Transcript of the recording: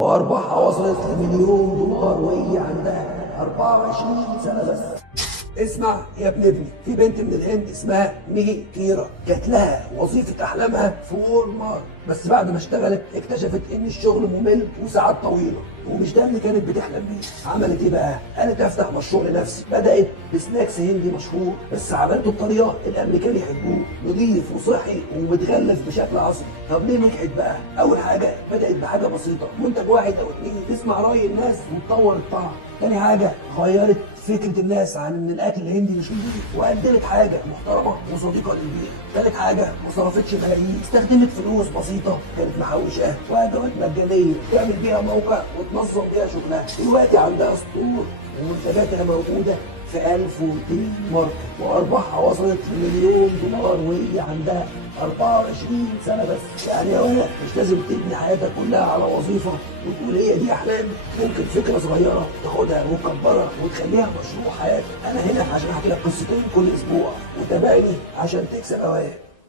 وارباحها وصلت لمليون دولار وهي عندها 24 سنه بس. اسمع يا ابني، في بنت من الهند اسمها ميهي كيرا، جات لها وظيفه احلامها في وول مارت، بس بعد ما اشتغلت اكتشفت ان الشغل ممل وساعات طويله، ومش ده اللي كانت بتحلم بيه. عملت ايه بقى؟ قالت افتح مشروع لنفسي. بدات بسناكس هندي مشهور، بس عملته بطريقه الامريكان يحبوه، نظيف وصحي ومتغلف بشكل عصري. طب ليه نجحت بقى؟ اول حاجه بدات بحاجه بسيطه، منتج واحد او اتنين، تسمع راي الناس وتطور الطعم. تاني حاجه غيرت فكره الناس عن ان الاكل الهندي مش نضيف، وقدمت حاجه محترمه وصديقه للبيئه. ثالث حاجه ما صرفتش ملايين، استخدمت فلوس بسيطه كانت محوشاها وادوات مجانيه تعمل بيها موقع وتنظم بيها شغلها. دلوقتي عندها ستور ومنتجاتها موجوده في 1200 ماركه، وارباحها وصلت لمليون دولار وهي عندها 24 سنه بس. يعني يا ولد مش لازم تبني حياتك كلها على وظيفه وتقول هي دي احلامي، ممكن فكره صغيره تاخدها وتكبرها وتخليها مشروع حياتك. انا هنا عشان احكي لك قصتين كل اسبوع، وتابعني عشان تكسب اوقات.